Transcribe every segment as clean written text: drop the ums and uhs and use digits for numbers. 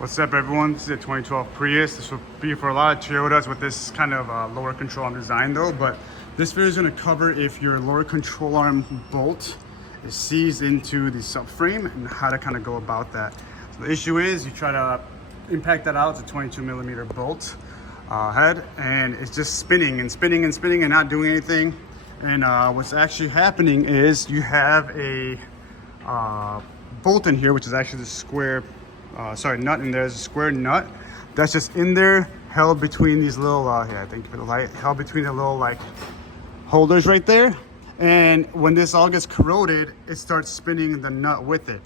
What's up, everyone? This is a 2012 Prius. This will be for a lot of Toyotas with this kind of lower control arm design though, but this video is going to cover if your lower control arm bolt is seized into the subframe and how to kind of go about that. So the issue is you try to impact that out. It's a 22mm bolt head, and it's just spinning and spinning and spinning and not doing anything. And what's actually happening is you have a bolt in here, which is actually the square nut in there. There's a square nut that's just in there, held between these little I think for the light, held between the little like holders right there. And when this all gets corroded, it starts spinning the nut with it.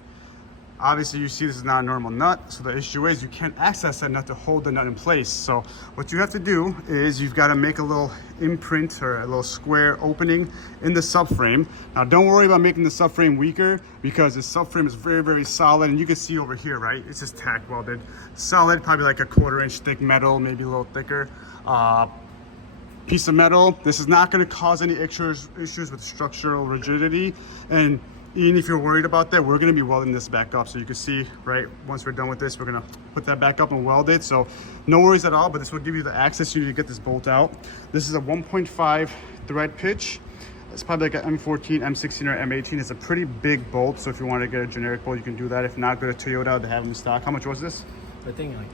Obviously you see this is not a normal nut, so the issue is you can't access that nut to hold the nut in place. So what you have to do is you've got to make a little imprint or a little square opening in the subframe. Now don't worry about making the subframe weaker, because the subframe is very, very solid, and you can see over here, right? It's just tack welded. Solid, probably like a 1/4 inch thick metal, maybe a little thicker. Piece of metal. This is not going to cause any issues with structural rigidity. And even if you're worried about that, we're going to be welding this back up. So you can see, right, once we're done with this, we're going to put that back up and weld it. So no worries at all, but this will give you the access you need to get this bolt out. This is a 1.5 thread pitch. It's probably like an M14, M16, or M18. It's a pretty big bolt, so if you want to get a generic bolt, you can do that. If not, go to Toyota. They have them in stock. How much was this? I think like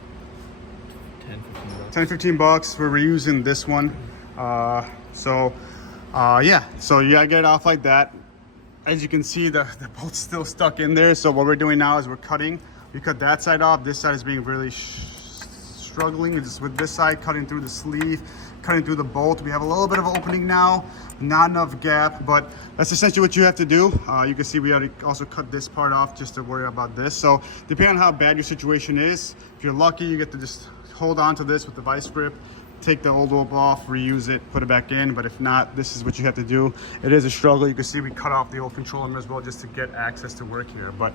10, 15 bucks. 10, 15 bucks. We're reusing this one. Yeah, so you gotta get it off like that. As you can see, the bolt's still stuck in there. So what we're doing now is we're cutting. We cut that side off. This side is being really struggling. It's just with this side cutting through the sleeve, cutting through the bolt. We have a little bit of an opening now, not enough gap, but that's essentially what you have to do. You can see we had to also cut this part off just to worry about this. So depending on how bad your situation is, if you're lucky, you get to just hold on to this with the vice grip, take the old rope off, reuse it, put it back in. But if not, this is what you have to do. It is a struggle. You can see we cut off the old control arm as well just to get access to work here. But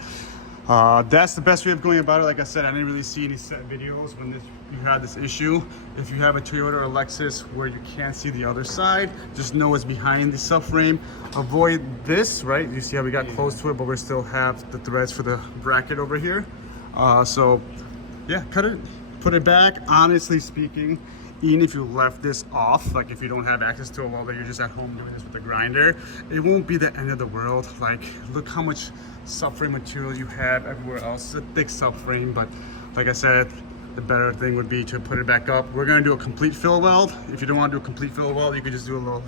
that's the best way of going about it. Like I said, I didn't really see any set videos when you had this issue. If you have a Toyota or a Lexus where you can't see the other side, just know it's behind the subframe. Avoid this, right? You see how we got close to it, but we still have the threads for the bracket over here. So yeah, cut it, put it back. Honestly speaking, even if you left this off, like if you don't have access to a welder, you're just at home doing this with a grinder, it won't be the end of the world. Like, look how much subframe material you have everywhere else. It's a thick subframe, but like I said, the better thing would be to put it back up. We're gonna do a complete fill weld. If you don't want to do a complete fill weld, you could just do a little,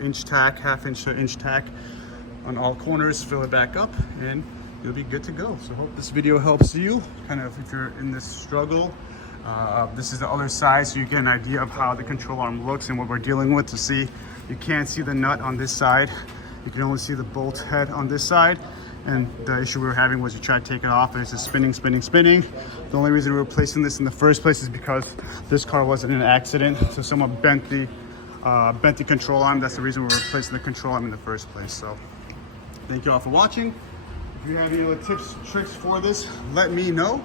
inch tack, 1/2 inch to inch tack on all corners, fill it back up, and you'll be good to go. So I hope this video helps you, kind of if you're in this struggle. This is the other side, so you get an idea of how the control arm looks and what we're dealing with. To see, you can't see the nut on this side. You can only see the bolt head on this side. And the issue we were having was you try to take it off and it's just spinning, spinning, spinning. The only reason we were placing this in the first place is because this car wasn't in an accident. So someone bent the control arm. That's the reason we were replacing the control arm in the first place. So thank you all for watching. If you have any other tips, tricks for this, let me know.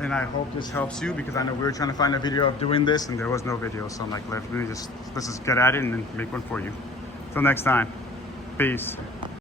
And I hope this helps you, because I know we were trying to find a video of doing this and there was no video. So I'm like, let's just get at it and then make one for you. Till next time, peace.